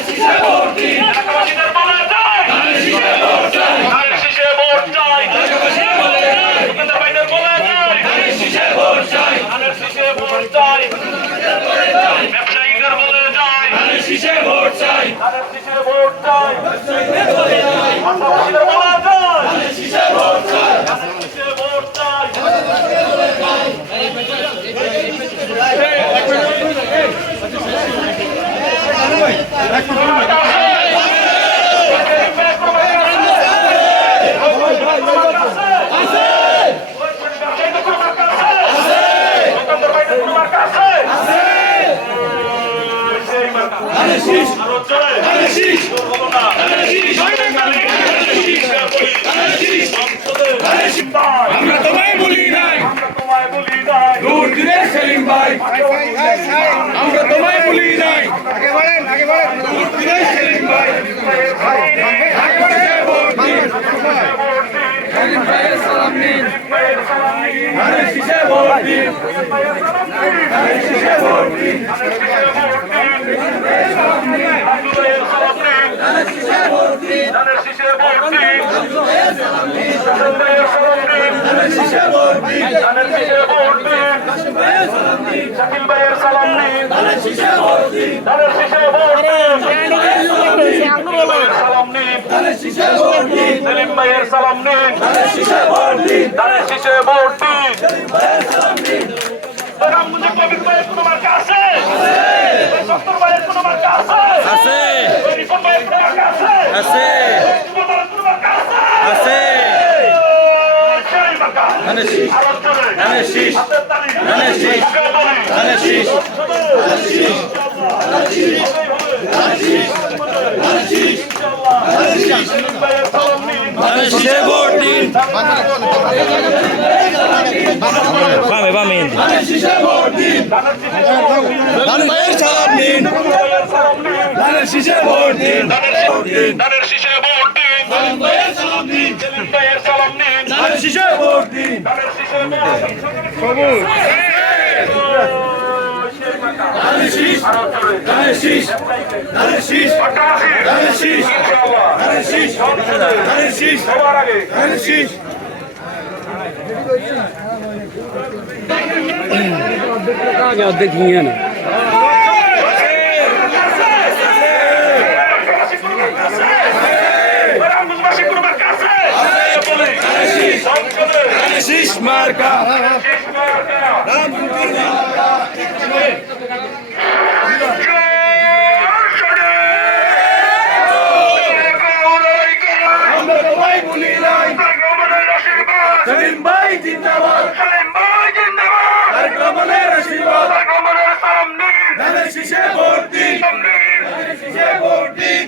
এলাকাবাসীদের বলা যায় ধানের শীষে ভোট চাই। দোকানদার ভাইদের বলা যায় ধানের শীষে ভোট চাই। ব্যবসায়ীদের বলে যায় ধানের শীষে ভোট চাই। আসামবাসীদের বলা যায় ধানের শীষে ভোট চাই। আমরা তোমায় বলি নাই দূর দিনে সেলিম ভাই, আমরা তোমায় বলি নাই দূর দিনে সেলিম ভাই, সেলিম ভাইয়ের সালাম নিন, ধানের শীষে ভোট দিন, ধানের শীষে ভোট দিন, শাকিল ভাইয়ের সালাম নিন, ধানের শীষে ভোট দিন, সালাম নিন, সেলিম ভাইয়ের সালাম নিন, ধানের শীষে ভোট দিন। রামগঞ্জে কবির ভাইয়ের কোনো মার্কা আছে? সত্তর ভাইয়ের কোনো মার্কা আছে? রিপন ভাইয়ের কোনো মার্কা আছে? যুবদলের কোনো মার্কা আছে? সেই মার্কা। আরো জোরে। হাতের তালি। ধানের শীষে ভোট দিন, ধানের শীষে ভোট দিন, ধানের ভাইয়ের সালাম নিন, ধানের শীষে ভোট দিন, ধানের শীষে ভোট দিন, ধানের ভাইয়ের সালাম নিন, সেলিম ভাইয়ের সালাম নিন, ধানের শীষে ভোট দিন, ধানের শীষে ভোট দিন। সবুজ সেই মার্কা। ধানের শীষ, আরো জোরে। ধানের শীষ, ধানের শীষ, পাশাপাশি। ধানের শীষ, ইনশাআল্লাহ। ধানের শীষ, ধানের শীষ, সবার আগে ধানের শীষ। অর্ধেক নিয়ে না রামগঞ্জবাসী কোনো মার্কা আছে? বলে। শীষ মার্কা, আমরা তোমায় বলি নাই সেলিম ভাই জিন্দাবাদ, তারেক রহমানের আশীর্বাদ, ধানের শীষে ভোট দিন, ধানের শীষে ভোট দিন,